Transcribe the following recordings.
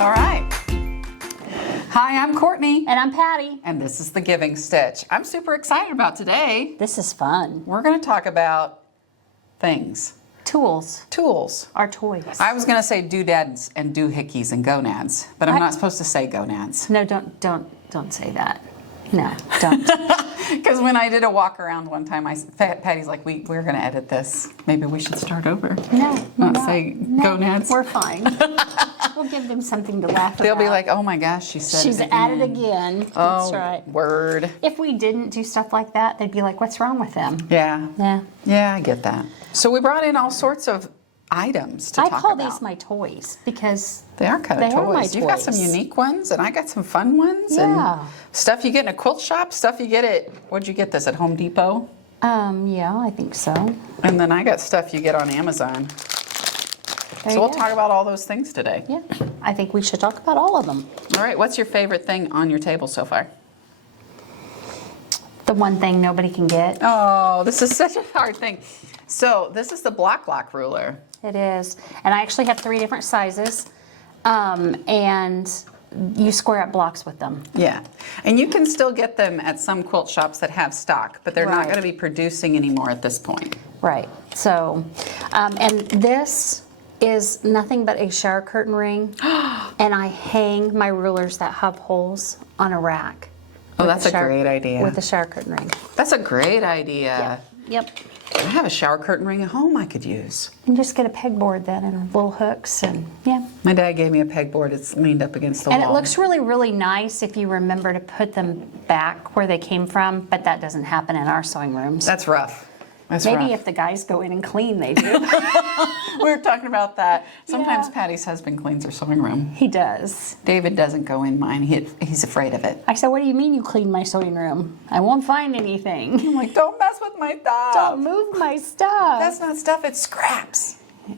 All right. Hi, I'm Kourtney. And I'm Patty. And this is The Giving Stitch. I'm super excited about today. This is fun. We're going to talk about things. Tools. Tools. Our toys. I was going to say doodads and doohickeys and gonads, but I'm not supposed to say gonads. No, don't say that. No, don't. Because when I did a walk around one time, Patty's like, we're going to edit this. Maybe we should start over. No, not say gonads. We're fine. We'll give them something to laugh about. They'll be like, oh my gosh, she's at it again. That's right. Word. If we didn't do stuff like that, they'd be like, what's wrong with them? Yeah. Yeah. Yeah, I get that. So we brought in all sorts of items to talk about. I call these my toys because they are kind of toys. You've got some toys. unique ones, and I got some fun ones. Yeah. And stuff you get in a quilt shop, stuff you get at, where'd you get this, at Home Depot? Yeah, I think so. And then I got stuff you get on Amazon. So we'll talk about all those things today. Yeah, I think we should talk about all of them. All right, what's your favorite thing on your table so far? The one thing nobody can get. Oh, this is such a hard thing. So this is the block lock ruler. It is. And I actually have 3 different sizes. And you square up blocks with them. Yeah. And you can still get them at some quilt shops that have stock, but they're not Right. going to be producing anymore at this point. Right. So, and this is nothing but a shower curtain ring. And I hang my rulers that have holes on a rack. Oh, that's a great idea. With a shower curtain ring. That's a great idea. Yep. I have a shower curtain ring at home I could use. And just get a pegboard then and little hooks and yeah. My dad gave me a pegboard. It's leaned up against the wall. And it looks really, really nice if you remember to put them back where they came from, but that doesn't happen in our sewing rooms. That's rough. That's Maybe rough. if the guys go in and clean, they do. We were talking about that. Sometimes Yeah. Patty's husband cleans her sewing room. He does. David doesn't go in mine. He's afraid of it. I said, what do you mean you clean my sewing room? I won't find anything. I'm like, don't mess with my stuff. Don't move my stuff. That's not stuff, it's scraps.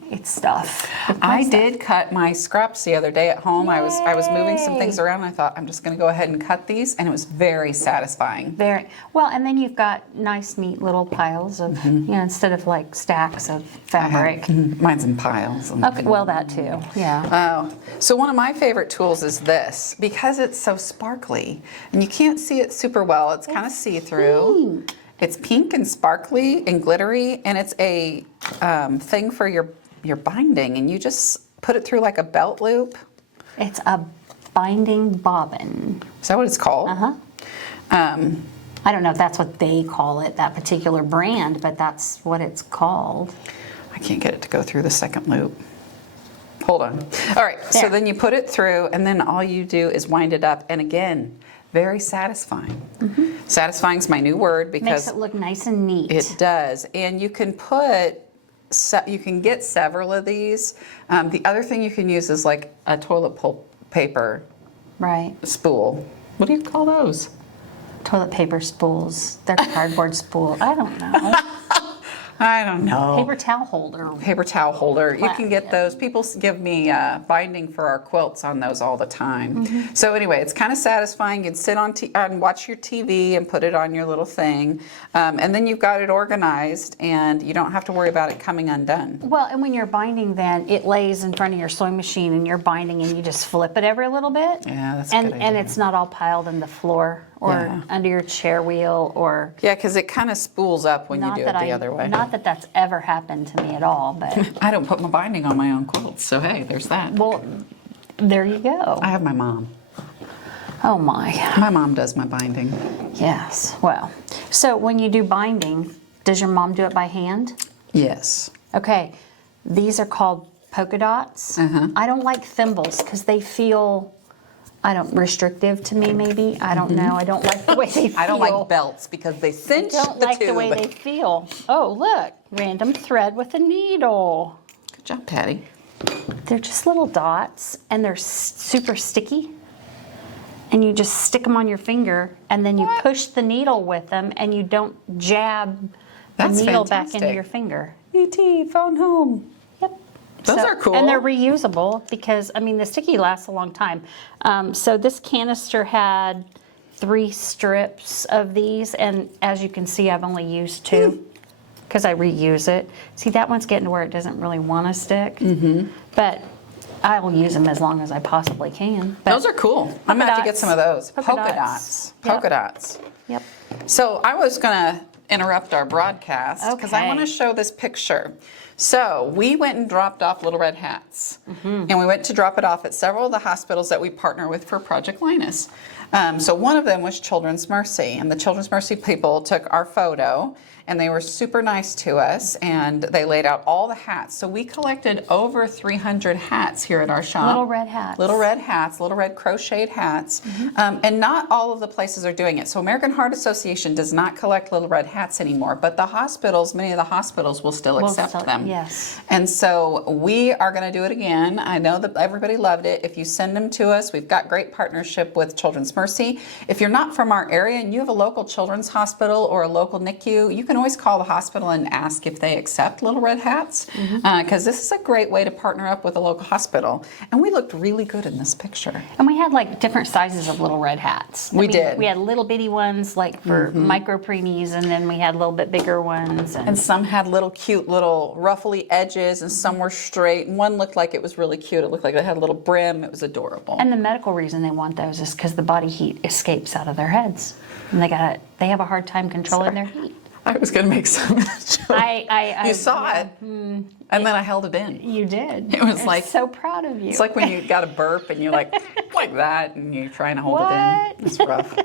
It's stuff. It's my I stuff. did cut my scraps the other day at home. I was moving some things around and I thought I'm just going to go ahead and cut these, and it was very satisfying. Very well, and then you've got nice, neat little piles of, you know, instead of like stacks of fabric. Mine's in piles. Okay, well, that too. Yeah. Oh, so one of my favorite tools is this, because it's so sparkly and you can't see it super well. It's kind of see-through. It's pink and sparkly and glittery, and it's a thing for your binding, and you just put it through like a belt loop. It's a binding bobbin. Is that what it's called? Uh-huh. I don't know if that's what they call it, that particular brand, but that's what it's called. I can't get it to go through the second loop. Hold on. All right, so There. then you put it through, and then all you do is wind it up, and again, very satisfying. Satisfying is my new word because Makes it look nice and neat. it does, and you can you can get several of these. The other thing you can use is like a toilet paper Right. spool. What do you call those? Toilet paper spools. They're cardboard spool. I don't know. I don't know. Paper towel holder. Paper towel holder. You can get Yeah. those. People give me binding for our quilts on those all the time. So anyway, it's kind of satisfying. You'd sit on and watch your TV and put it on your little thing, and then you've got it organized, and you don't have to worry about it coming undone. Well, and when you're binding, then it lays in front of your sewing machine, and you're binding, and you just flip it every little bit. Yeah, that's a and good and idea. it's not all piled in the floor or Yeah. under your chair wheel or. Yeah, because it kind of spools up when you do it the other way. Not that that's ever happened to me at all, but I don't put my binding on my own quilts, so hey, there's that. well, there you go. I have my mom. Oh my. My mom does my binding. Yes. Well, so when you do binding, does your mom do it by hand? Yes. Okay. These are called polka dots. I don't like thimbles because they feel, restrictive to me maybe. I don't know. I don't like the way they feel. I don't like belts because they cinch I don't the like tube. the way they feel. Oh, look. Random thread with a needle. Good job, Patty. They're just little dots and they're super sticky. And you just stick them on your finger and then you push the needle with them and you don't jab the That's needle back into fantastic. your finger. E.T. phone home. Yep. Those are cool. And they're reusable because, I mean, the sticky lasts a long time. So this canister had 3 strips of these, and as you can see, I've only used 2 because I reuse it. See, that one's getting to where it doesn't really want to stick. But I'll use them as long as I possibly can. But Those are cool. I'm going to have to get some of those. Polka Polka dots. dots. Polka dots. Yep. So I was going to interrupt our broadcast because I Okay. want to show this picture. So we went and dropped off Little Red Hats. And we went to drop it off at several of the hospitals that we partner with for Project Linus. So one of them was Children's Mercy. And the Children's Mercy people took our photo. And they were super nice to us, and they laid out all the hats. So we collected over 300 hats here at our shop. Little red hats. Little red hats, little red crocheted hats. And not all of the places are doing it. So American Heart Association does not collect little red hats anymore, but the hospitals, many of the hospitals will still accept them. Yes. And so we are going to do it again. I know that everybody loved it. If you send them to us, we've got great partnership with Children's Mercy. If you're not from our area and you have a local children's hospital or a local NICU, you can always call the hospital and ask if they accept little red hats, because this is a great way to partner up with a local hospital. And we looked really good in this picture. And we had like different sizes of little red hats. We did. We had little bitty ones like for micro preemies, and then we had a little bit bigger ones. And some had little cute little ruffly edges, and some were straight. And one looked like it was really cute. It looked like it had a little brim. It was adorable. And the medical reason they want those is because the body heat escapes out of their heads, and they have a hard time controlling their heat. I was going to make some joke. You saw it, and then I held it in. You did. It was I'm like so proud of you. It's like when you got a burp and you're like that, and you're trying to hold it What? in. It's rough.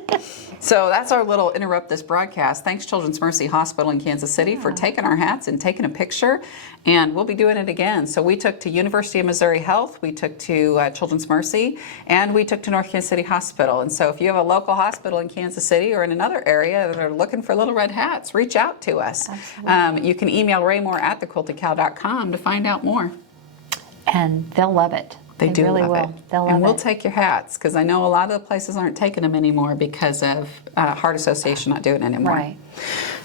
So that's our little interrupt this broadcast. Thanks Children's Mercy Hospital in Kansas City for taking our hats and taking a picture, and we'll be doing it again. So we took to University of Missouri Health, we took to Children's Mercy, and we took to North Kansas City Hospital. And so if you have a local hospital in Kansas City or in another area that are looking for little red hats, reach out to us. You can email Raymore at thequiltedcow.com to find out more. And they'll love it. They do really love will. it. They'll love and we'll it. take your hats, because I know a lot of the places aren't taking them anymore because of Heart Association not doing it anymore. Right.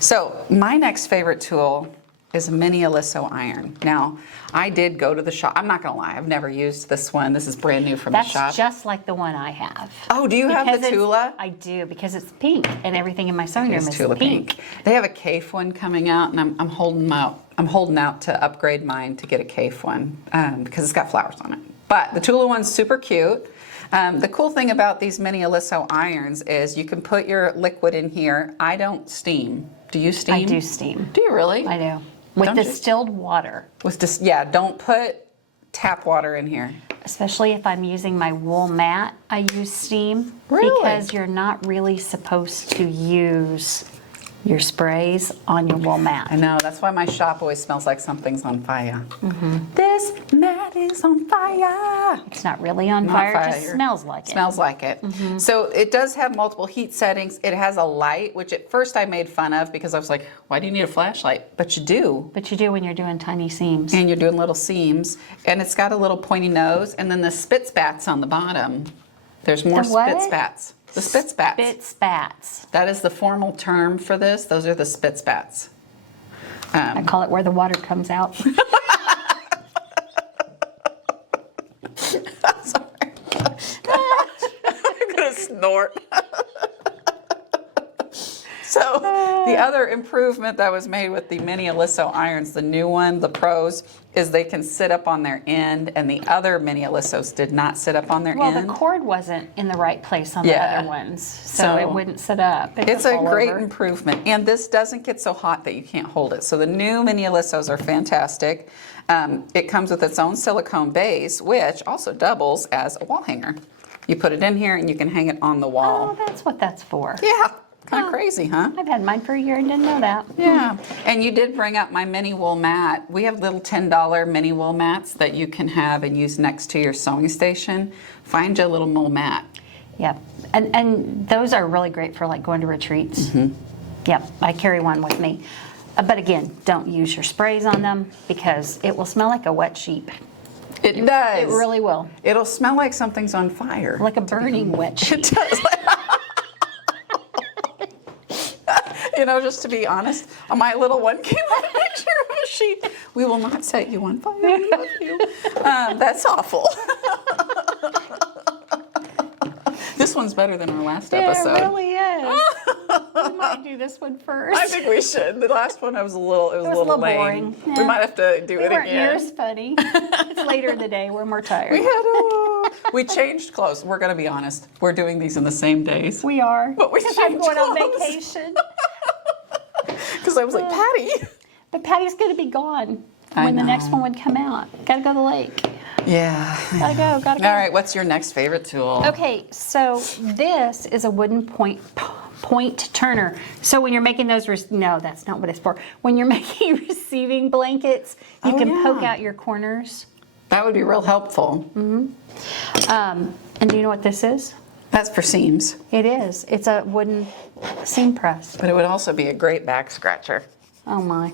So my next favorite tool is a mini Aliso iron. Now, I did go to the shop. I'm not going to lie. I've never used this one. This is brand new from the shop. That's just like the one I have. Oh, do you have the Tula? I do, because it's pink, and everything in my sewing room is Tula pink. They have a CAFE one coming out, and I'm holding out. I'm holding out to upgrade mine to get a CAFE one because it's got flowers on it. But the Tula one's super cute. The cool thing about these mini Aliso irons is you can put your liquid in here. I don't steam. Do you steam? I do steam. Do you really? I do. With Don't you? distilled water. Yeah, don't put tap water in here. Especially if I'm using my wool mat, I use steam. Really? Because you're not really supposed to use your sprays on your wool I mat. know, that's why my shop always smells like something's on fire. This mat is on fire. It's not really on Not fire, it just fire. smells like it. Smells like it. So it does have multiple heat settings. It has a light, which at first I made fun of because I was like, why do you need a flashlight? But you do. But you do when you're doing tiny seams. And you're doing little seams. And it's got a little pointy nose. And then the spit spats on the bottom. There's more The what? spit spats. The spit spats. Spit spats. That is the formal term for this. Those are the spit spats. I call it where the water comes out. I'm gonna snort. So the other improvement that was made with the mini Aliso irons, the new one, the pros, is they can sit up on their end, and the other mini Alisos did not sit up on their Well, end. the cord wasn't in the right place on Yeah. the other ones, so So it wouldn't sit up. It It's would a fall great over. improvement, and this doesn't get so hot that you can't hold it. So the new mini Alisos are fantastic. It comes with its own silicone base, which also doubles as a wall hanger. You put it in here, and you can hang it on the wall. Oh, that's what that's for. Yeah, kind of Oh. crazy, huh? I've had mine for a year and didn't know that. Yeah, and you did bring up my mini wool mat. We have little $10 mini wool mats that you can have and use next to your sewing station. Find you a little wool mat. Yep, and those are really great for like going to retreats. Yep, I carry one with me. But again, don't use your sprays on them because it will smell like a wet sheep. It does. It really will. It'll smell like something's on fire. Like a burning wet sheep. It does. You know, just to be honest, my little one came on a picture of a sheep. We will not set you on fire. We love you. That's awful. This one's better than our last episode. It really is. we do this one first? I think we should. The last one, it was a little lame. Boring. We Yeah. might have to do We it weren't near again. as funny. It's later in the day. We're more tired. We changed clothes. We're going to be honest. We're doing these in the same days. We are. But we Because I'm changed going on clothes. vacation. Because I was like, Patty. But Patty's going to be gone I when the next know. one would come out. Got to go to the lake. Yeah. Gotta go. All right, what's your next favorite tool? Okay, so this is a wooden point turner. So when you're making those, no, that's not what it's for. When you're making receiving blankets, you Oh, can poke yeah. out your corners. That would be real helpful. And do you know what this is? That's for seams. It is. It's a wooden seam press. But it would also be a great back scratcher. Oh my.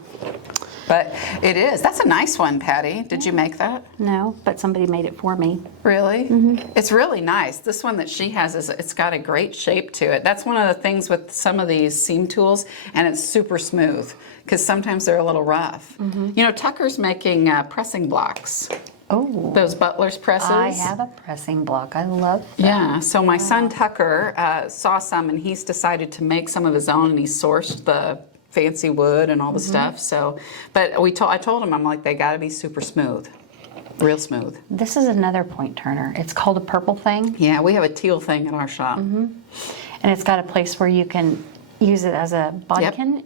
But it is. That's a nice one, Patty. Did you make that? No, but somebody made it for me. Really? Mm-hmm. It's really nice. This one that she has, it's got a great shape to it. That's one of the things with some of these seam tools, and it's super smooth because sometimes they're a little rough. You know, Tucker's making pressing blocks. Oh. Those Butler's presses. I have a pressing block. I love that. Yeah, so my son Tucker saw some and he's decided to make some of his own, and he sourced the fancy wood and all the stuff. So, but I told him, I'm like, they got to be super smooth, real smooth. This is another point turner. It's called a purple thing, Yeah, we have a teal thing in our shop. and it's got a place where you can use it as a bodkin.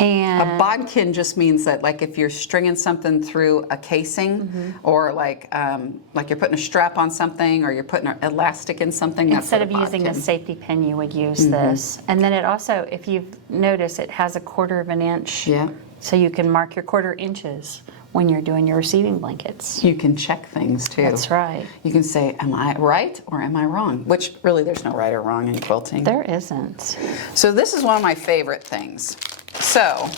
And A bodkin just means that, like, if you're stringing something through a casing, or like you're putting a strap on something, or you're putting an elastic in something. instead of that's what a using a bodkin. safety pin, you would use this. And then it also, if you've noticed, it has a 1/4 of an inch. Yeah. So you can mark your 1/4 inches when you're doing your receiving blankets. You can check things too. That's right. You can say, am I right or am I wrong? Which really, there's no right or wrong in quilting. There isn't. So this is one of my favorite things. So,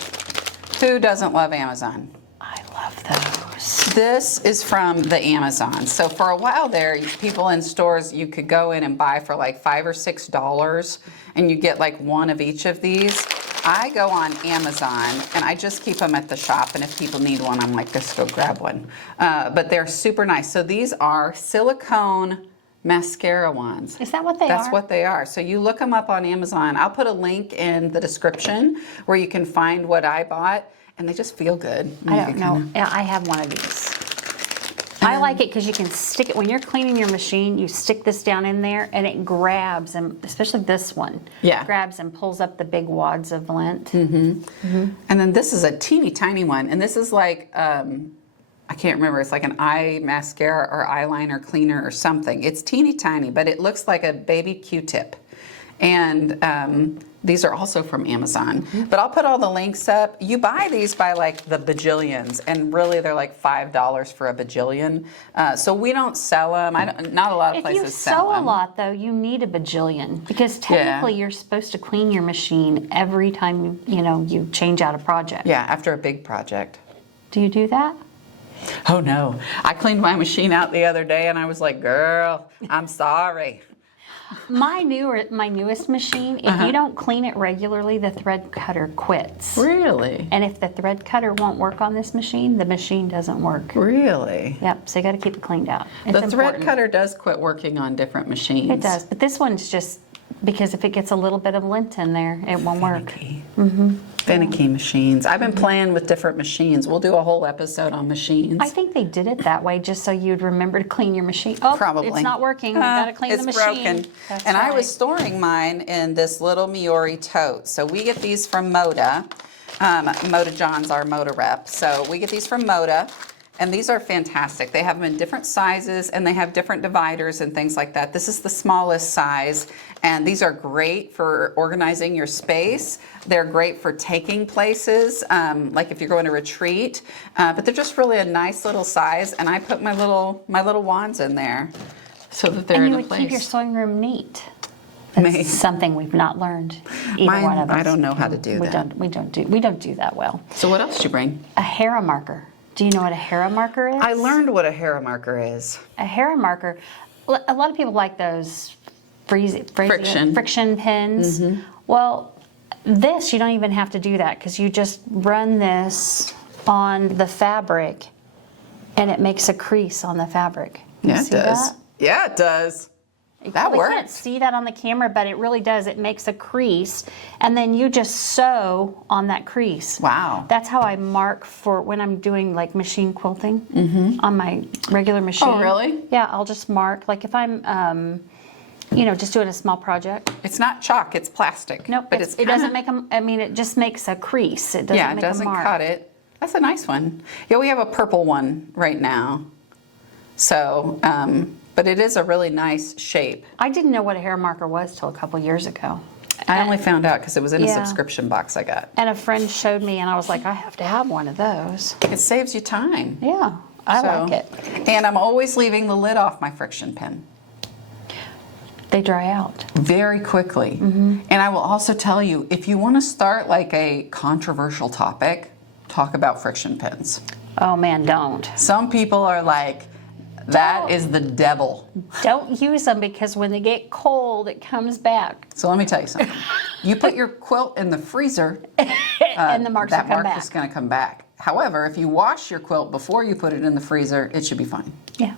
who doesn't love Amazon? I love those. This is from the Amazon. So for a while there, people in stores, you could go in and buy for like $5 or $6, and you get like one of each of these. I go on Amazon and I just keep them at the shop, and if people need one, I'm like, just go grab one. But they're super nice. So these are silicone mascara wands. Is that what they are? That's what they are. So you look them up on Amazon. I'll put a link in the description where you can find what I bought, and they just feel good. I don't know. Yeah, I have one of these. I like it because you can stick it when you're cleaning your machine. You stick this down in there, and it grabs, and especially this one, Yeah. grabs and pulls up the big wads of lint. And then this is a teeny tiny one, and this is like, I can't remember, it's like an eye mascara or eyeliner cleaner or something. It's teeny tiny, but it looks like a baby Q-tip. And these are also from Amazon. But I'll put all the links up. You buy these by like the bajillions, and really they're like $5 for a bajillion. So we don't sell them. Not a lot of If places you sell sew a them. lot, though, you need a bajillion because technically you're supposed to clean your machine every time you change out a project. Yeah, after a big project. Do you do that? Oh no, I cleaned my machine out the other day and I was like, girl, I'm sorry. My newest machine, if you don't clean it regularly, the thread cutter quits. Really? And if the thread cutter won't work on this machine, the machine doesn't work. Really? Yep, so you got to keep it cleaned out. It's The thread important. cutter does quit working on different machines. It does, but this one's just because if it gets a little bit of lint in there, it won't work. Finicky machines. I've been playing with different machines. We'll do a whole episode on machines. I think they did it that way just so you'd remember to clean your machine. Oh, Probably. it's not working. We got to clean the machine. It's broken. That's and I was right. storing mine in this little Miori tote. So we get these from Moda. Moda John's our Moda rep. So we get these from Moda. And these are fantastic. They have them in different sizes, and they have different dividers and things like that. This is the smallest size, and these are great for organizing your space. They're great for taking places, like if you're going to retreat. But they're just really a nice little size, and I put my little wands in there so that they're And in you a would place. keep your sewing room neat. That's Me. something we've not learned. Either Mine, one of us. I don't know how to do We that. We don't do that well. So what else did you bring? A Hera marker. Do you know what a Hera marker is? I learned what a Hera marker is. A Hera marker. A lot of people like those Friction. friction pins. Well, this you don't even have to do that because you just run this on the fabric, and it makes a crease on the fabric. You Yeah, it see does. that? Yeah, it does. You That probably worked. can't see that on the camera, but it really does. It makes a crease, and then you just sew on that crease. Wow. That's how I mark for when I'm doing like machine quilting on my regular machine. Oh, really? Yeah, I'll just mark. Like if I'm, just doing a small project. It's not chalk, it's plastic. Nope, but it doesn't make a, it just makes a crease. It doesn't Yeah, it make a doesn't mark. cut it. That's a nice one. Yeah, we have a purple one right now. So, but it is a really nice shape. I didn't know what a hair marker was till a couple years ago. I only found out because it was in a Yeah. subscription box I got. And a friend showed me, and I was like, I have to have one of those. It saves you time. Yeah, I So- like it. And I'm always leaving the lid off my friction pin They dry out. very quickly. And I will also tell you, if you want to start like a controversial topic, talk about friction pins. Oh man, don't. Some people are like, that is the devil. Don't use them because when they get cold, it comes back. So let me tell you something. You put your quilt in the freezer, And the marks will that come mark back. is going to come back. However, if you wash your quilt before you put it in the freezer, it should be fine. Yeah.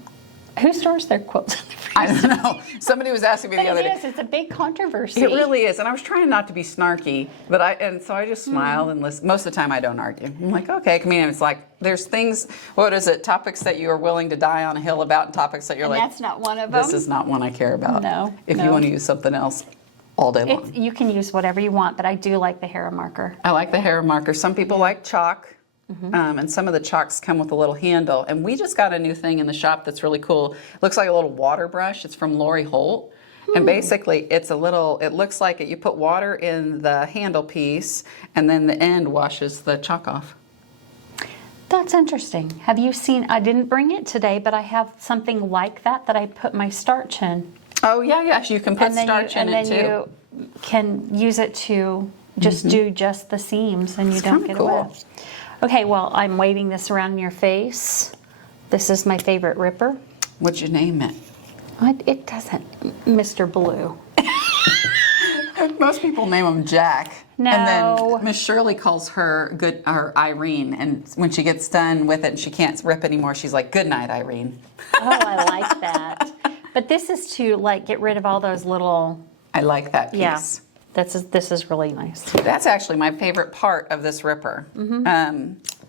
Who stores their quilts in the freezer? I don't know. Somebody was asking me the other It day. is. It's a big controversy. It really is, and I was trying not to be snarky, so I just smiled and listened. Most of the time, I don't argue. I'm like, okay. I mean, it's like there's things. What is it? Topics that you are willing to die on a hill about, and topics that you're And like, that's not one of them. this is not one I care about. No, If you no. want to use something else, all day long. You can use whatever you want, but I do like the Hera marker. I like the Hera marker. Some people like chalk. And some of the chalks come with a little handle. And we just got a new thing in the shop that's really cool. It looks like a little water brush. It's from Lori Holt. And basically, it looks like you put water in the handle piece, and then the end washes the chalk off. That's interesting. Have you seen, I didn't bring it today, but I have something like that I put my starch in. Oh, yeah, yes, you can put starch in it too. You can use it to just do just the seams and you don't kinda get cool. it wet. Okay, well, I'm waving this around in your face. This is my favorite ripper. What'd you name it? It doesn't, Mr. Blue. Most people name him Jack. No. And then Miss Shirley calls her Irene, and when she gets done with it and she can't rip anymore, she's like, "Good night, Irene." Oh, I like that. But this is to like get rid of all those little, I like that piece. yeah. This is really nice. That's actually my favorite part of this ripper.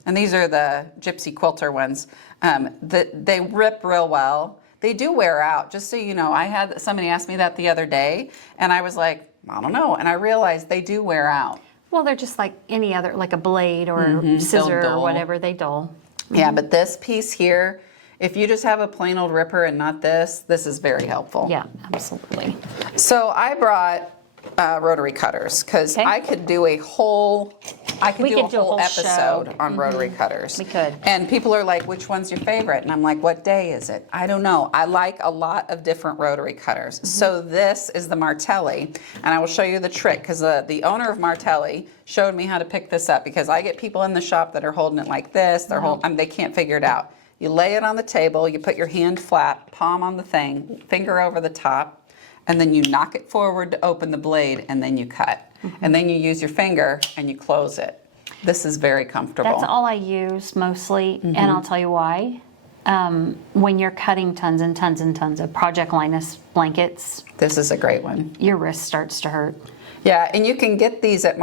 And these are the Gypsy Quilter ones. They rip real well. They do wear out, just so you know. I had somebody ask me that the other day, and I was like, I don't know. And I realized they do wear out. Well, they're just like any other, like a blade or scissor or dull. whatever, they dull. Yeah, but this piece here, if you just have a plain old ripper and not this is very helpful. Yeah, absolutely. So I brought rotary cutters because Okay. I could do a whole episode show. on rotary cutters. We could. And people are like, which one's your favorite? And I'm like, what day is it? I don't know. I like a lot of different rotary cutters. So this is the Martelli, and I will show you the trick because the owner of Martelli showed me how to pick this up because I get people in the shop that are holding it like this. They can't figure it out. You lay it on the table, you put your hand flat, palm on the thing, finger over the top, and then you knock it forward to open the blade, and then you cut. And then you use your finger and you close it. This is very comfortable. That's all I use mostly, and I'll tell you why. When you're cutting tons and tons and tons of Project Linus blankets, This is a great one. your wrist starts to hurt. Yeah, and you can get these at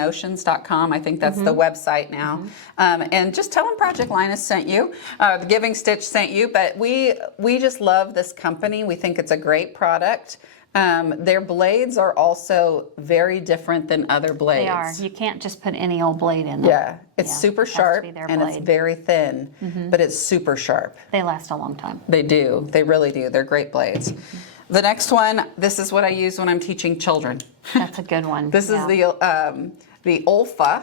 martellinotions.com. I think that's the website now. And just tell them Project Linus sent you. The Giving Stitch sent you. But we just love this company. We think it's a great product. Their blades are also very different than other blades. They are. You can't just put any old blade in them. Yeah, it's Yeah, super it has to sharp be their and it's blade. very thin, but it's super sharp. They last a long time. They do. They really do. They're great blades. The next one, this is what I use when I'm teaching children. That's a good one. This is the Olfa,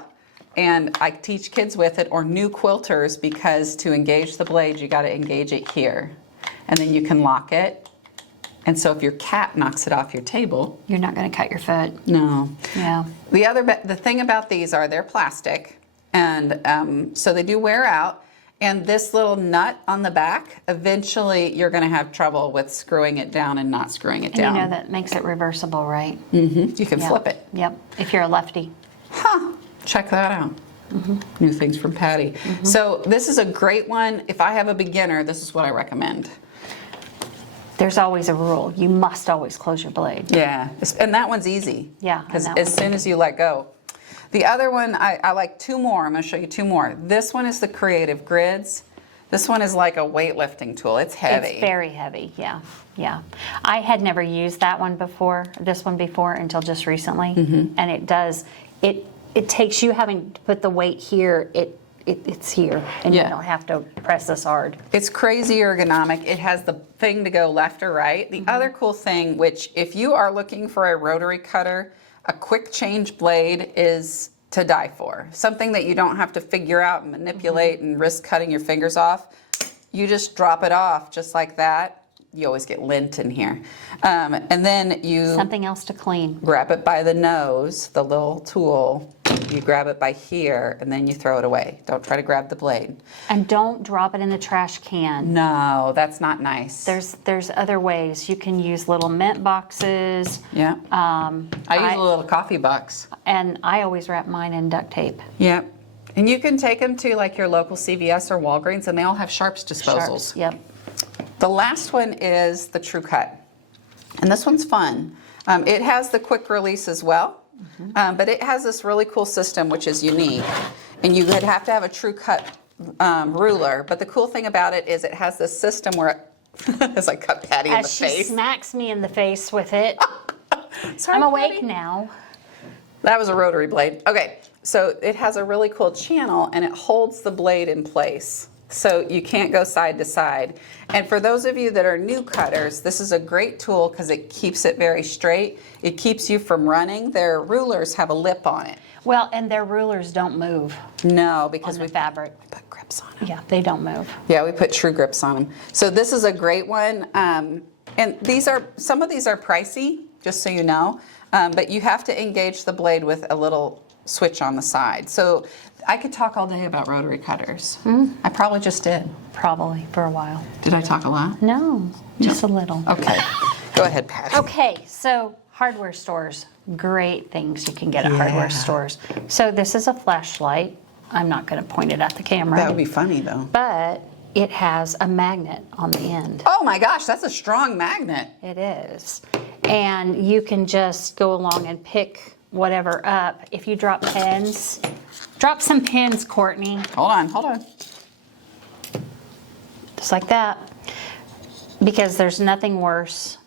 and I teach kids with it or new quilters because to engage the blade, you got to engage it here, and then you can lock it. And so if your cat knocks it off your table, You're not going to cut your foot. no. Yeah. The thing about these are they're plastic, and so they do wear out. And this little nut on the back, eventually you're going to have trouble with screwing it down and not screwing it And down. you know that makes it reversible, right? You can Yep. flip it. Yep. If you're a lefty. Check that out. New things from Patty. So this is a great one. If I have a beginner, this is what I recommend. there's always a rule. You must always close your blade. Yeah, and that one's easy. Yeah, and because that as one's soon as you let go. The other one, I like two more. I'm going to show you two more. This one is the Creative Grids. This one is like a weightlifting tool. It's heavy. It's very heavy, yeah, yeah. I had never used that one before, this one before, until just recently. And it does, it takes you having to put the weight here, it's here, and you don't have to press this hard. It's crazy ergonomic. It has the thing to go left or right. The other cool thing, which if you are looking for a rotary cutter, a quick change blade is to die for. Something that you don't have to figure out and manipulate and risk cutting your fingers off. You just drop it off just like that. You always get lint in here. And then you Something else to clean. grab it by the nose, the little tool. You grab it by here and then you throw it away. Don't try to grab the blade. And don't drop it in the trash can. No, that's not nice. There's other ways. You can use little mint boxes. Yeah. I use a little coffee box. And I always wrap mine in duct tape. Yep. And you can take them to like your local CVS or Walgreens and they all have sharps disposals. Sharps, yep. The last one is the True Cut. And this one's fun. It has the quick release as well, but it has this really cool system which is unique. And you would have to have a True Cut ruler, but the cool thing about it is it has this system where as I cut Patty in the As she face. smacks me in the face with it. Sorry, I'm awake Patty. now. That was a rotary blade. Okay, so it has a really cool channel and it holds the blade in place. So you can't go side to side. And for those of you that are new cutters, this is a great tool because it keeps it very straight. It keeps you from running. Their rulers have a lip on it. Well, and their rulers don't move No, because on the we fabric. put grips on them. Yeah, they don't move. Yeah, we put true grips on them. So this is a great one. And some of these are pricey, just so you know. But you have to engage the blade with a little switch on the side. So I could talk all day about rotary cutters. I probably just did. Probably for a while. Did I talk a lot? No, just a little. Okay. Go ahead, Patty. Okay, so hardware stores, great things you can get at hardware stores. So this is a flashlight. I'm not going to point it at the camera. That would be funny, though. But it has a magnet on the end. Oh my gosh, that's a strong magnet. It is. And you can just go along and pick whatever up. If you drop pins, drop some pins, Kourtney. Hold on. Just like that. Because there's nothing worse.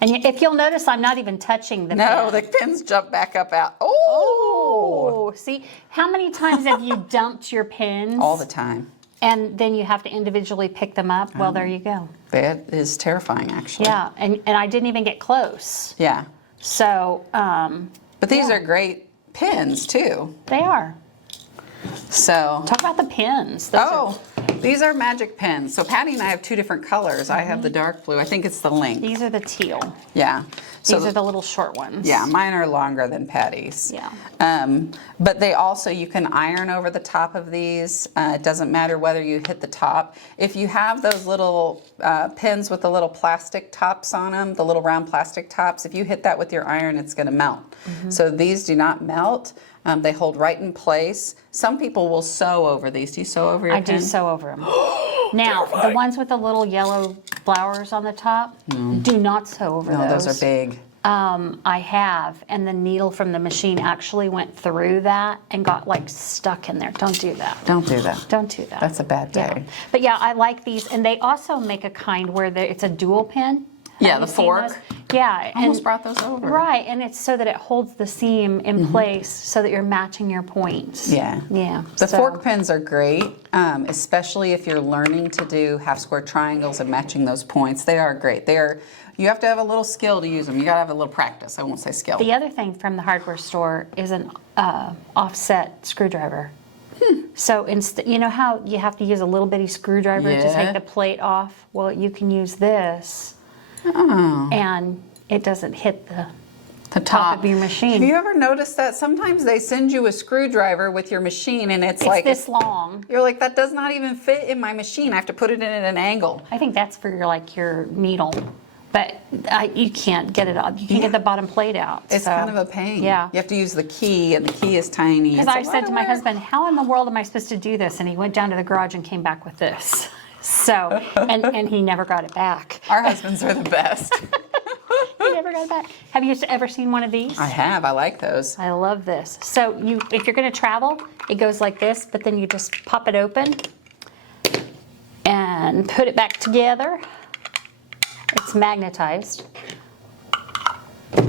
And if you'll notice, I'm not even touching the No, pin. the pins jump back up out. Oh! Oh, see, how many times have you dumped your pins? All the time. And then you have to individually pick them up? Well, there you go. That is terrifying, actually. Yeah, and I didn't even get close. Yeah. So, But these are great pins, too. they are. So. Talk about the pins. Those are- These are magic pens. So Patty and I have two different colors. I have the dark blue. I think it's the link. these are the teal. Yeah. So These are the little short ones. yeah, mine are longer than Patty's. Yeah. But they also, you can iron over the top of these. It doesn't matter whether you hit the top. If you have those little pins with the little plastic tops on them, the little round plastic tops, if you hit that with your iron, it's going to melt. So these do not melt. They hold right in place. Some people will sew over these. Do you sew over your I do pen? sew over them. Now, the ones with the little yellow flowers on the top, do not sew over No, those. those are big. I have, and the needle from the machine actually went through that and got like stuck in there. Don't do that. Don't do that. Don't do that. That's a bad Yeah. day. But yeah, I like these, and they also make a kind where it's a dual pin. Yeah, Have the you seen fork. those? Yeah, I almost brought those over. right, and it's so that it holds the seam in place, so that you're matching your points. Yeah. Yeah. The so- fork pins are great, especially if you're learning to do half square triangles and matching those points. They are great. You have to have a little skill to use them. You got to have a little practice. I won't say skill. The other thing from the hardware store is an offset screwdriver. So you know how you have to use a little bitty screwdriver to Yeah. take the plate off? Well, you can use this, and it doesn't hit the top of your machine. Have you ever noticed that sometimes they send you a screwdriver with your machine and it's like this long. You're like, that does not even fit in my machine. I have to put it in at an angle. I think that's for your needle, but you can't get it out. You can't get the bottom plate out. It's so, kind of a pain. Yeah. You have to use the key, and the key is tiny. Because It's a I lot said of to my work. husband, how in the world am I supposed to do this? And he went down to the garage and came back with this. So, and he never got it back. Our husbands are the best. He never got it back. Have you ever seen one of these? I have. I like those. I love this. So if you're going to travel, it goes like this, but then you just pop it open and put it back together. It's magnetized.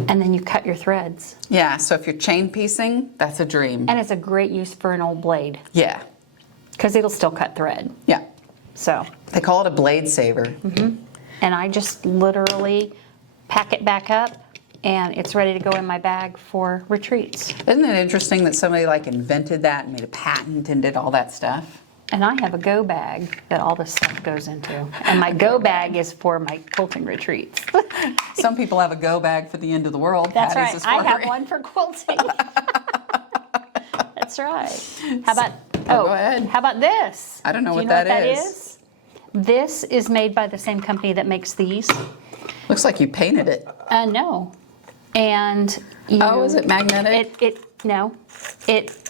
And then you cut your threads. Yeah, so if you're chain piecing, that's a dream. And it's a great use for an old blade Yeah. because it'll still cut thread. Yeah. So, They call it a blade saver. and I just literally pack it back up and it's ready to go in my bag for retreats. Isn't it interesting that somebody like invented that and made a patent and did all that stuff? And I have a go bag that all this stuff goes into. And my go bag is for my quilting retreats. Some people have a go bag for the end of the world. That's Patty's right. is I for- have one for quilting. That's right. How about go ahead. How about this? I don't know Do what you know that what is. This is made by the same company that makes these. Looks like you painted it. No. And Oh, is it magnetic?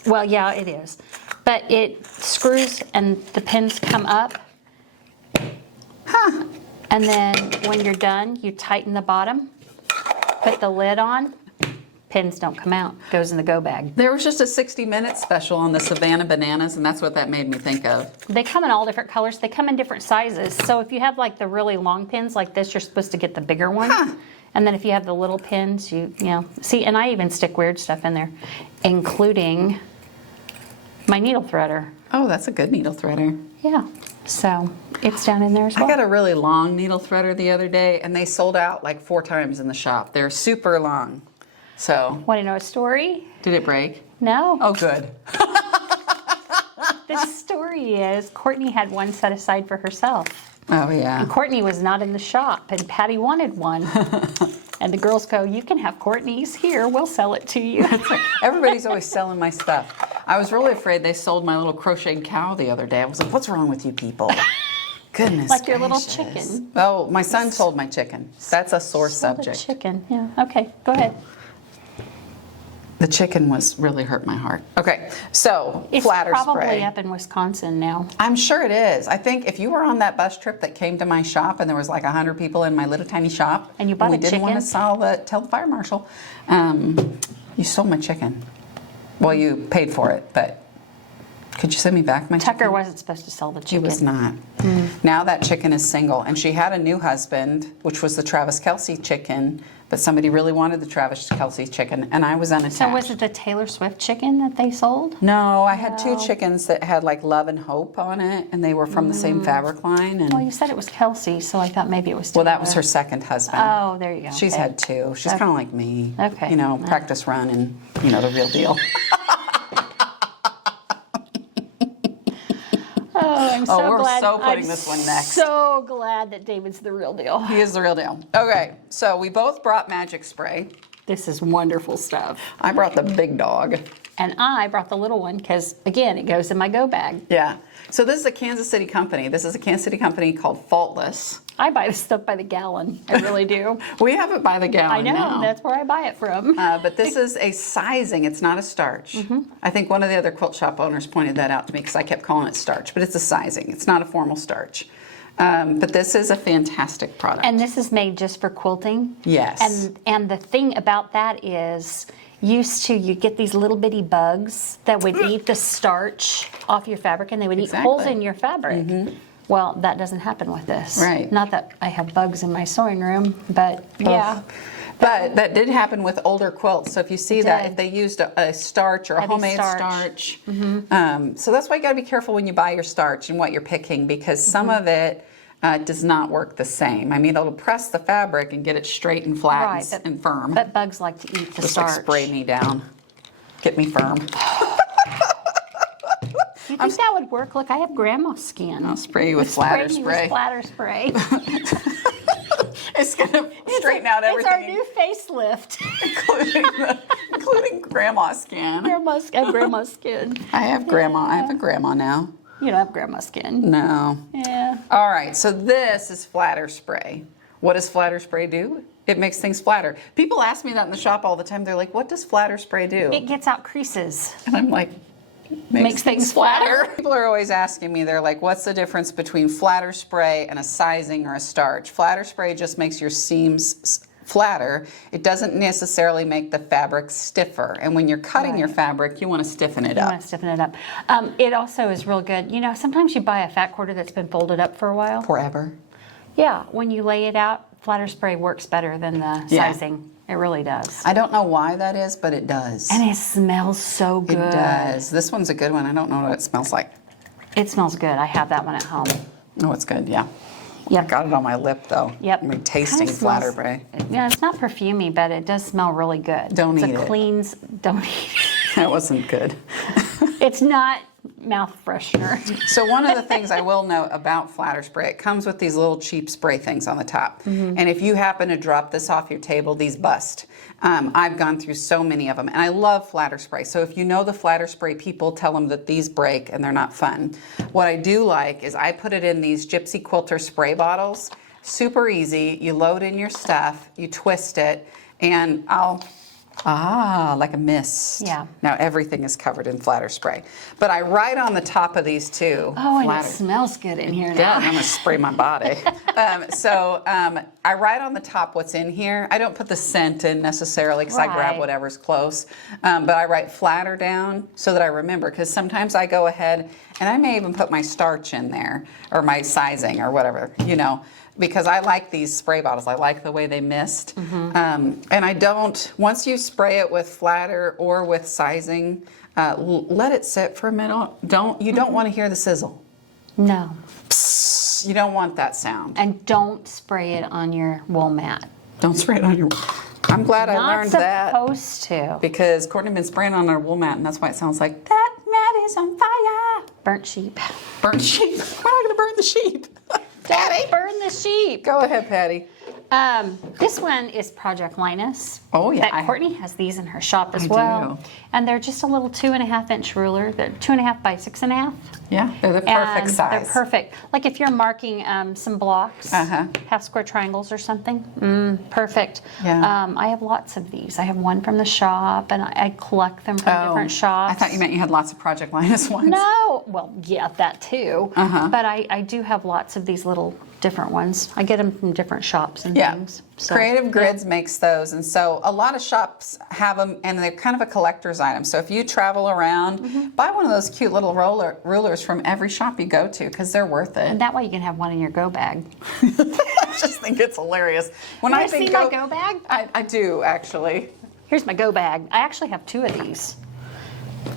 Well, yeah, it is. But it screws and the pins come up. Huh. And then when you're done, you tighten the bottom, put the lid on, pins don't come out, goes in the go bag. There was just a 60-minute special on the Savannah bananas, and that's what that made me think of. They come in all different colors. They come in different sizes. So if you have like the really long pins like this, you're supposed to get the bigger one. Huh. And then if you have the little pins, you know, see, and I even stick weird stuff in there, including my needle threader. Oh, that's a good needle threader. Yeah. So it's down in there as well. I got a really long needle threader the other day, and they sold out like 4 times in the shop. They're super long. So, Want to know a story? did it break? No. Oh, good. The story is Kourtney had one set aside for herself. Oh, yeah. Kourtney was not in the shop, and Patty wanted one. And the girls go, "You can have Kourtney's here. We'll sell it to you." Everybody's always selling my stuff. I was really afraid they sold my little crocheted cow the other day. I was like, what's wrong with you people? Goodness Like your little gracious. chicken. Oh, my son sold my chicken. That's a sore Sold a subject. chicken. Yeah. Okay. Go ahead. The chicken was really hurt my heart. Okay, so It's flatter probably spray. up in Wisconsin now. I'm sure it is. I think if you were on that bus trip that came to my shop and there was like 100 people in my little tiny shop, And you bought we a didn't want to chicken? tell the fire marshal, you stole my chicken. Well, you paid for it, but could you send me back my chicken? Tucker wasn't supposed to sell the She chicken. was not. Now that chicken is single, and she had a new husband, which was the Travis Kelce chicken, but somebody really wanted the Travis Kelce chicken, and I was unattached. So was it the Taylor Swift chicken that they sold? No, I had 2 chickens that had like love and hope on it, and they were from the same fabric line. And Well, you said it was Kelsey, so I thought maybe it was well, Taylor. that was her second husband. Oh, there you go. She's Okay. had 2. She's kind of like me. Okay. You know, practice run and, you know, the real deal. Oh, I'm so we're glad. so putting I'm this one next. So glad that David's the real deal. He is the real deal. Okay, so we both brought magic spray. This is wonderful stuff. I brought the big dog. And I brought the little one because, again, it goes in my go bag. Yeah. So this is a Kansas City company. This is a Kansas City company called Faultless. I buy this stuff by the gallon. I really do. We have it by the gallon I know. now. That's where I buy it from. But this is a sizing. It's not a starch. I think one of the other quilt shop owners pointed that out to me because I kept calling it starch, but it's a sizing. It's not a formal starch. But this is a fantastic product. And this is made just for quilting. Yes. And the thing about that is, you get these little bitty bugs that would eat the starch off your fabric, and they would eat holes Exactly. in your fabric. Well, that doesn't happen with this. Right. Not that I have bugs in my sewing room, but yeah. But that did happen with older quilts. So if you see It that, did. if they used a starch or a Heavy homemade starch. starch. So that's why you got to be careful when you buy your starch and what you're picking, because some of it does not work the same. I mean, it'll press the fabric and get it straight and flat Right, and firm. But bugs like to eat the Just starch. like spray me down. Get me firm. You think that would work? Look, I have grandma skin. I'll spray you with flatter Spray me spray. with flatter spray. It's going to straighten out It's our everything, new facelift. including grandma skin. Grandma skin. I have grandma. I have a grandma now. You don't have grandma skin. No. Yeah. All right, so this is flatter spray. What does flatter spray do? It makes things flatter. People ask me that in the shop all the time. They're like, what does flatter spray do? It gets out creases. And I'm like, makes things flatter. People are always asking me, they're like, what's the difference between flatter spray and a sizing or a starch? Flatter spray just makes your seams flatter. It doesn't necessarily make the fabric stiffer. And when you're cutting your fabric, you want to stiffen it You up. want to stiffen it up. It also is real good. You know, sometimes you buy a fat quarter that's been folded up for a while. Forever. Yeah, when you lay it out, flatter spray works better than the Yeah. sizing. It really does. I don't know why that is, but it does. And it smells so good. It does. This one's a good one. I don't know what it smells like. It smells good. I have that one at home. Oh, it's good, yeah. Yep. I got it on my lip, though. Yep. I mean, tasting Kinda flatter smells- spray. Yeah, it's not perfumey, but it does smell really good. Don't it's eat a it. cleans. Don't eat That wasn't good. it. It's not mouth freshener. So one of the things I will note about flatter spray, it comes with these little cheap spray things on the top. Mm-hmm. And if you happen to drop this off your table, these bust. I've gone through so many of them, and I love flatter spray. So if you know the flatter spray people, tell them that these break and they're not fun. What I do like is I put it in these Gypsy Quilter spray bottles. Super easy. You load in your stuff, you twist it, and like a mist. Yeah. Now everything is covered in flatter spray. But I write on the top of these too. Oh, and flatter. it smells good in here Yeah, now. I'm gonna spray my body. I write on the top what's in here. I don't put the scent in necessarily because I grab Right. whatever's close. But I write flatter down so that I remember, because sometimes I go ahead and I may even put my starch in there or my sizing or whatever, because I like these spray bottles. I like the way they mist. And I don't, once you spray it with flatter or with sizing, let it sit for a minute. You don't want to hear the sizzle. No. You don't want that sound. And don't spray it on your wool mat. Don't spray it on your. I'm glad I Not learned that supposed to. because Kourtney been spraying on our wool mat, and that's why it sounds like that mat is on fire. Burnt sheep. Burnt sheep. We're not gonna burn the sheep. Patty, Don't burn the sheep. go ahead, Patty. This one is Project Linus. Oh, yeah, That Kourtney has these in her shop as I well. do. And they're just a little 2.5-inch ruler. They're 2.5 by 6.5. Yeah, they're the perfect And size. they're perfect. Like if you're marking some blocks, Uh-huh. half square triangles or something, perfect. Yeah. I have lots of these. I have one from the shop, and I collect them from different shops. I thought you meant you had lots of Project Linus ones. No, well, yeah, that too. Uh-huh. But I do have lots of these little different ones. I get them from different shops and Yeah. things. So, Creative Grids makes those, and so a lot of shops have them, and they're kind of a collector's item. So if you travel around, buy one of those cute little rulers from every shop you go to, because they're worth it. And that way you can have one in your go bag. I just think it's hilarious. When You I wanna think see my go bag? I do actually. Here's my go bag. I actually have 2 of these.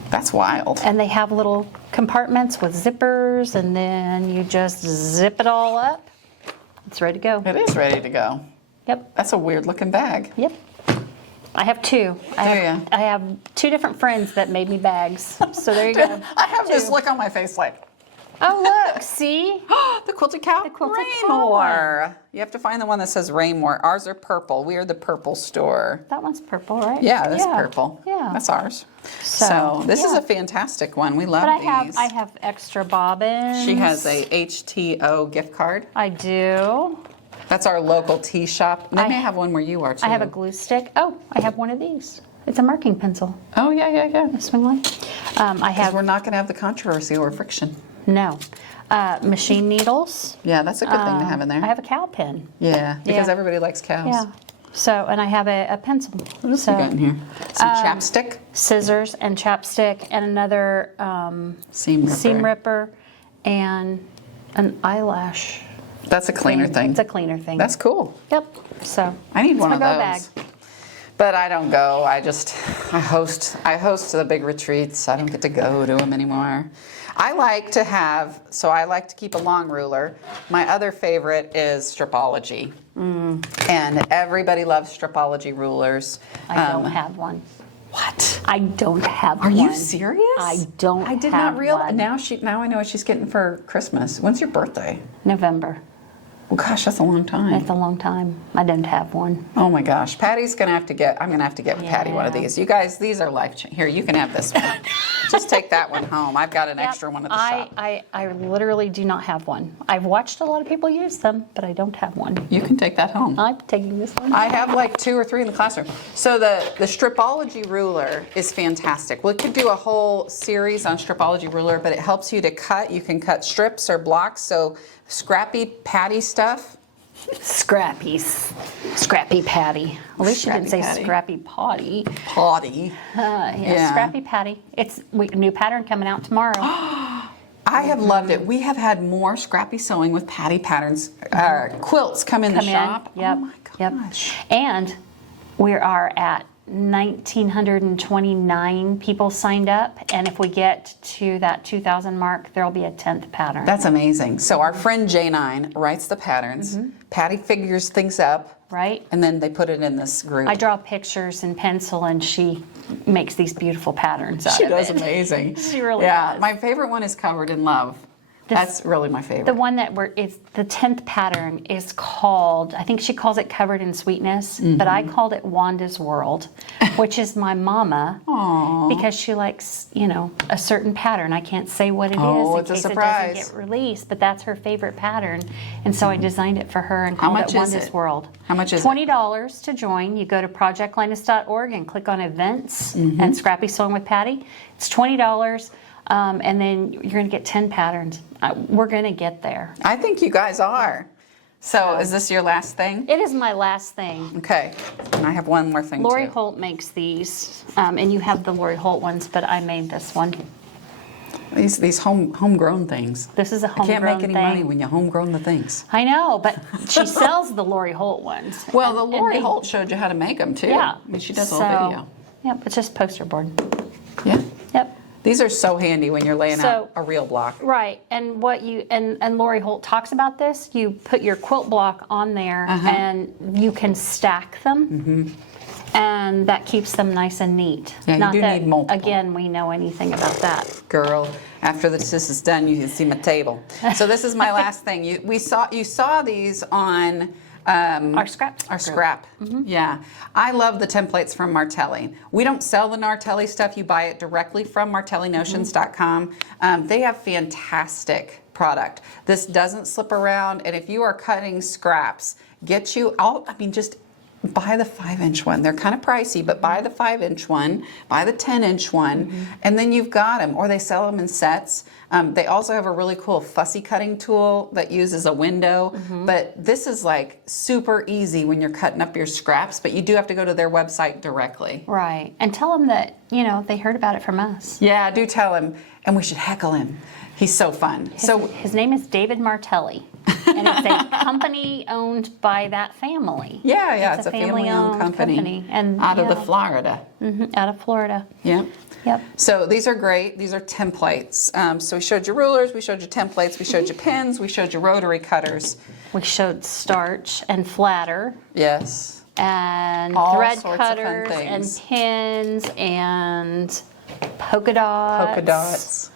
That's wild. And they have little compartments with zippers, and then you just zip it all up. It's ready to go. It is ready to go. Yep, That's a weird looking bag. yep. I have 2. Do I have 2 different friends that made me bags. So there you go. I have this 2. look on my face like, Oh, look, see? the quilted cow. quilted Raymore. You have to find the one that says Raymore. Ours are purple. We are the purple store. That one's purple, right? Yeah, that's purple. Yeah. That's ours. So, So this is yeah. a fantastic one. We love But these. I have extra bobbins. She has a HTO gift card. I do. That's our local tea shop. They I- may have one where you are too. I have a glue stick. Oh, I have one of these. It's a marking pencil. Oh yeah. Swing one. I Because have we're not going to have the controversy or friction. no machine needles. Yeah, that's a good thing to have in there. I have a cow pen. Yeah, because Yeah. everybody likes cows. Yeah. So, and I have a pencil. What else so, we got in here? Some chapstick, Scissors and chapstick, and another seam ripper, and an eyelash. That's a cleaner thing. It's a cleaner thing. That's cool. Yep. So I need it's one my of go those. bag. But I don't go. I host the big retreats. I don't get to go to them anymore. I like to keep a long ruler. My other favorite is Stripology. And everybody loves Stripology rulers. I don't have one. What? I don't have Are one. you serious? I don't. I did have not realize. one. Now I know what she's getting for Christmas. When's your birthday? November. Well, gosh, that's a long time. That's a long time. I don't have one. Oh my gosh, Patty's gonna have to get. I'm gonna have to get Patty one of Yeah. these. You guys, these are life changing. Here, you can have this one. Just take that one home. I've got an extra one at the shop. I literally do not have one. I've watched a lot of people use them, but I don't have one. You can take that home. I'm taking this one. I have like 2 or 3 in the classroom. So the Stripology ruler is fantastic. We could do a whole series on Stripology ruler, but it helps you to cut. You can cut strips or blocks. So scrappy Patty stuff. Scrappy Patty. At least you didn't say Patty. Scrappy Potty. Potty. Yeah. Scrappy Patty. It's new pattern coming out tomorrow. I have loved it. We have had more scrappy sewing with Patty patterns. Quilts come in the shop. Yep. Oh my Yep. gosh. And we are at 1,929 people signed up, and if we get to that 2,000 mark, there'll be a 10th pattern. That's amazing. So our friend J9 writes the patterns. Patty figures things up. Right? And then they put it in this group. I draw pictures in pencil, and she makes these beautiful patterns out She of does it. amazing. She really Yeah, does. my favorite one is Covered in Love. That's really my favorite. The one that it's the 10th pattern is called, I think she calls it Covered in Sweetness, but I called it Wanda's World, which is my mama, because she likes, a certain pattern. I can't say what it is Oh, in it's a case surprise. it doesn't get released, but that's her favorite pattern. And so I designed it for her and called much it is Wanda's it? World. How much is it? $20 to join. You go to projectlinus.org and click on events and Scrappy Sewing with Patty. It's $20. And then you're going to get 10 patterns. We're going to get there. I think you guys are. So is this your last thing? It is my last thing. Okay. And I have one more thing Lori too. Holt makes these, and you have the Lori Holt ones, but I made this one. These homegrown things. This is a You homegrown can't make any thing. money when you homegrown the things. I know, but she sells the Lori Holt ones. Well, the And Lori they- Holt showed you how to make them too. Yeah. I mean, she does a whole video. Yep, it's just poster board. Yeah. Yep. These are so handy when you're laying So- out a real block. Right, and what you and Lori Holt talks about this. You put your quilt block on there, and you can stack them, and that keeps them nice and neat. Yeah, you Not do that need multiple. again we know anything about that. Girl, after this is done, you can see my table. So this is my last thing. You saw these on Our scrap. our group. scrap. Yeah, I love the templates from Martelli. We don't sell the Martelli stuff. You buy it directly from martellinotions.com. They have fantastic product. This doesn't slip around, and if you are cutting scraps, just buy the 5-inch one. They're kind of pricey, but buy the 5-inch one, buy the 10-inch one, and then you've got them. Or they sell them in sets. They also have a really cool fussy cutting tool that uses a window. But this is like super easy when you're cutting up your scraps, but you do have to go to their website directly. Right, and tell them that they heard about it from us. Yeah, do tell him, and we should heckle him. He's so fun. His name is David Martelli, and it's a company owned by that family. Yeah, it's a family-owned company, and out of the Florida. out of Florida. Yeah. Yep. So these are great. These are templates. So we showed you rulers, we showed you templates, we showed you pins, we showed you rotary cutters. We showed starch and flatter Yes. and All thread sorts of fun cutters and things. pins and polka dots. Polka dots.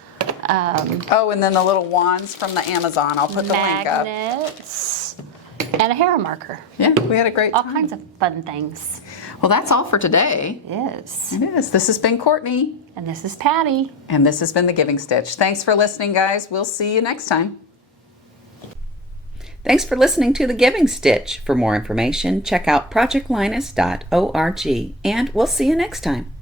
And then the little wands from the Amazon. I'll put the link up. Magnets and a Hera marker. Yeah, we had a great All time. kinds of fun things. Well, that's all for today. Yes. It is. This has been Kourtney. And this is Patty. And this has been The Giving Stitch. Thanks for listening, guys. We'll see you next time. Thanks for listening to The Giving Stitch. For more information, check out projectlinus.org. And we'll see you next time.